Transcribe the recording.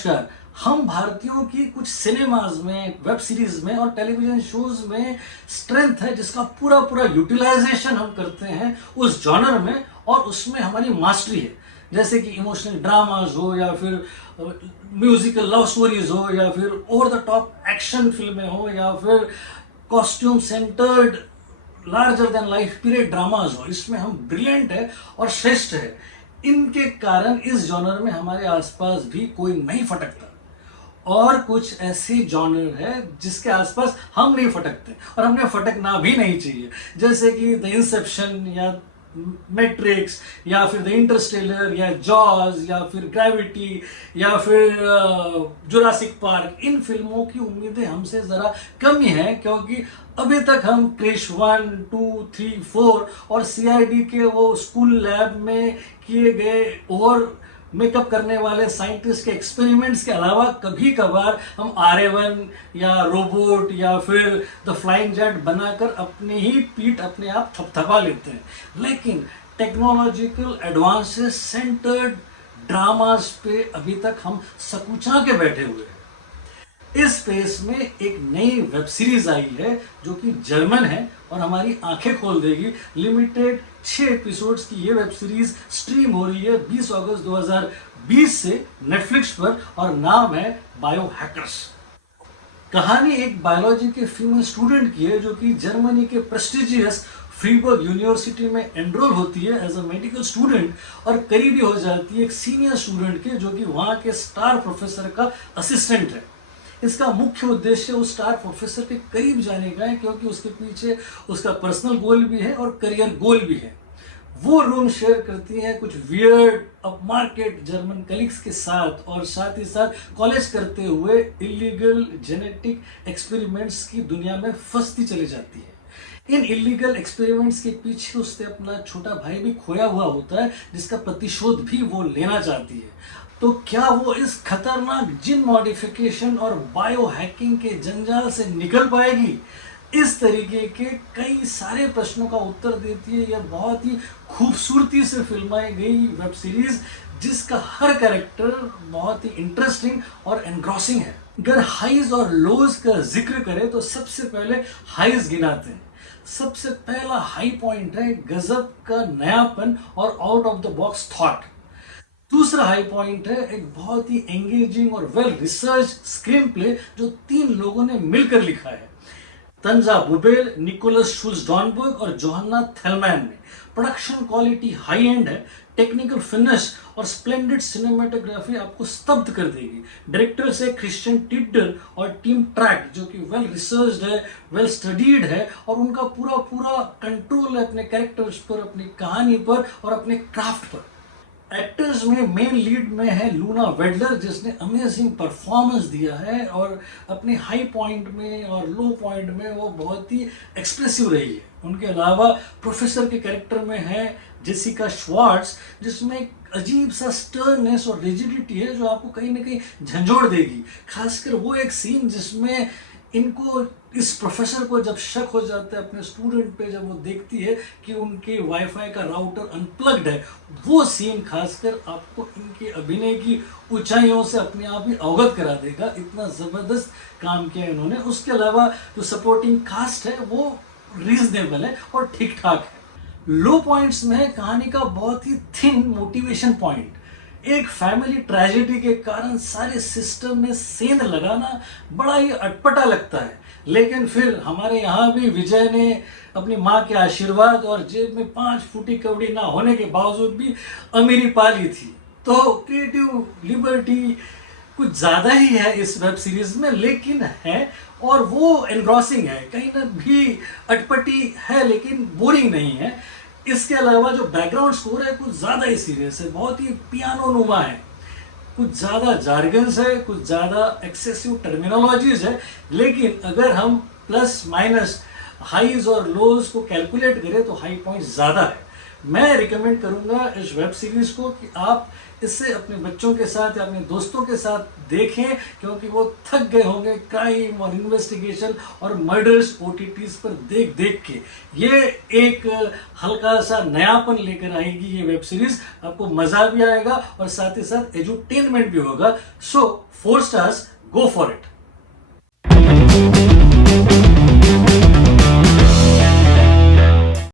नमस्कार। हम भारतीयों की कुछ सिनेमाज में, वेब सीरीज में और टेलीविजन शोज में स्ट्रेंथ है जिसका पूरा पूरा यूटिलाइजेशन हम करते हैं उस जॉनर में, और उसमें हमारी मास्टरी है। जैसे कि इमोशनल ड्रामाज हो, या फिर म्यूजिकल लव स्टोरीज हो, या फिर ओवर द टॉप एक्शन फिल्में हो, या फिर costume centred larger than life period dramas हो। इसमें हम ब्रिलियंट है और श्रेष्ठ है। इनके कारण इस जॉनर में हमारे आसपास भी कोई नहीं फटकता, और कुछ ऐसे जॉनर है जिसके आसपास हम नहीं फटकते और हमें फटकना भी नहीं चाहिए। जैसे कि द इंसेप्शन, या मैट्रिक्स, या फिर द इंटरस्टेलर, या जॉज, या फिर ग्रेविटी, या फिर जुरासिक पार्क। इन फिल्मों की उम्मीदें हमसे ज़रा कम ही हैं, क्योंकि अभी तक हम क्रिश 1, 2, 3, 4 और सीआईडी के वो स्कूल लैब में किए गए और मेकअप करने वाले साइंटिस्ट के एक्सपेरिमेंट्स के अलावा कभी कभार हम RA1 या रोबोट या फिर द फ्लाइंग जेट बनाकर अपनी ही पीठ अपने आप थपथपा लेते हैं। लेकिन टेक्नोलॉजिकल एडवांसेस सेंटर्ड ड्रामास पे अभी तक हम सकुचा के बैठे हुए हैं। इस स्पेस में एक नई वेब सीरीज आई है जो कि जर्मन है और हमारी आंखें खोल देगी। लिमिटेड 6 एपिसोड्स की ये वेब सीरीज स्ट्रीम हो रही है 20 अगस्त 2020 से नेटफ्लिक्स पर, और नाम है बायोहैकर्स। कहानी एक बायोलॉजी के फीमेल स्टूडेंट की है जो कि जर्मनी के प्रेस्टिजियस फ्रीबर्ग यूनिवर्सिटी में एनरोल होती है एज अ मेडिकल स्टूडेंट, और करीबी हो जाती है एक सीनियर स्टूडेंट के जो कि वहाँ के स्टार प्रोफेसर का असिस्टेंट है। इसका मुख्य उद्देश्य उस स्टार प्रोफेसर के करीब जाने का है, क्योंकि उसके पीछे उसका पर्सनल गोल भी है और करियर गोल भी है। वो रूम शेयर करती है कुछ वियर्ड अपमार्केट जर्मन कलीग्स के साथ, और साथ ही साथ कॉलेज करते हुए इलीगल जेनेटिक एक्सपेरिमेंट्स की दुनिया में फंसती चली जाती है। इन इलीगल एक्सपेरिमेंट्स के पीछे उसने अपना छोटा भाई भी खोया हुआ होता है, जिसका प्रतिशोध भी वो लेना चाहती है। तो क्या वो इस खतरनाक जीन मॉडिफिकेशन और बायो हैकिंग के जंजाल से निकल पाएगी? इस तरीके के कई सारे प्रश्नों का उत्तर देती है यह बहुत ही खूबसूरती से फिल्माई गई वेब सीरीज, जिसका हर कैरेक्टर बहुत ही इंटरेस्टिंग और एनग्रॉसिंग है। अगर हाइज और लोज का जिक्र करें तो सबसे पहले हाइज गिनाते हैं। सबसे पहला हाई पॉइंट है गजब का नयापन और out of the box thought. दूसरा हाई पॉइंट है एक बहुत ही एंगेजिंग और वेल रिसर्च स्क्रीन प्ले जो 3 लोगों ने मिलकर लिखा है, तंजा बुबेल, निकोलस शुल्ज डॉनबर्ग और जोहन्ना थेलमैन ने। प्रोडक्शन क्वालिटी हाई एंड है, टेक्निकल फिनिश और स्प्लेंडेड सिनेमेटोग्राफी आपको स्तब्ध कर देगी। डायरेक्टर से क्रिश्चियन टिड्डल और टीम ट्रैक जो कि वेल रिसर्च्ड है, वेल स्टडीड है, और उनका पूरा पूरा कंट्रोल है अपने कैरेक्टर्स पर, अपनी कहानी पर और अपने क्राफ्ट पर। एक्टर्स में मेन लीड में है लूना वेडलर, जिसने अमेजिंग परफॉर्मेंस दिया है और अपने हाई पॉइंट में और लो पॉइंट में वो बहुत ही एक्सप्रेसिव रही है। उनके अलावा प्रोफेसर के कैरेक्टर में है जेसिका श्वार्ट्ज, जिसमें एक अजीब सा स्टर्ननेस और रिजिडिटी है जो आपको कहीं ना कहीं झंझोड़ देगी। खासकर वो एक सीन जिसमें इनको, इस प्रोफेसर को जब शक हो जाता है अपने स्टूडेंट पे, जब वो देखती है कि उनके वाईफाई का राउटर अनप्लग्ड है, वो सीन खासकर आपको इनके अभिनय की ऊंचाइयों से अपने आप ही अवगत करा देगा। इतना ज़बरदस्त काम किया इन्होंने। उसके अलावा जो सपोर्टिंग कास्ट है वो रीजनेबल है और ठीक ठाक है। लो पॉइंट्स में है कहानी का बहुत ही थिन मोटिवेशन पॉइंट। एक फैमिली ट्रेजेडी के कारण सारे सिस्टम में सेंध लगाना बड़ा ही अटपटा लगता है, लेकिन फिर हमारे यहाँ भी विजय ने अपनी माँ के आशीर्वाद और जेब में 5 फूटी कौड़ी ना होने के बावजूद भी अमीरी पा ली थी। तो क्रिएटिव लिबर्टी कुछ ज़्यादा ही है इस वेब सीरीज में, लेकिन है, और वो एनग्रॉसिंग है, कहीं ना भी अटपटी है लेकिन बोरिंग नहीं है। इसके अलावा जो बैकग्राउंड स्कोर है कुछ ज़्यादा ही सीरियस है, बहुत ही पियानो नुमा है, कुछ ज़्यादा जार्गन्स है, कुछ ज़्यादा एक्सेसिव टर्मिनोलॉजीज है। लेकिन अगर हम प्लस माइनस हाईज और लोज को कैलकुलेट करें तो हाई पॉइंट ज़्यादा है। मैं रिकमेंड करूंगा इस वेब सीरीज़ को कि आप इससे अपने बच्चों के साथ या अपने दोस्तों के साथ देखें, क्योंकि वो थक गए होंगे क्राइम और इन्वेस्टिगेशन और मर्डर्स ओटीटीज पर देख देख के। ये एक हल्का सा नयापन लेकर आएगी ये वेब सीरीज, आपको मज़ा भी आएगा और साथ ही साथ एजुटेनमेंट भी होगा। सो 4 स्टार्स, गो फॉर इट।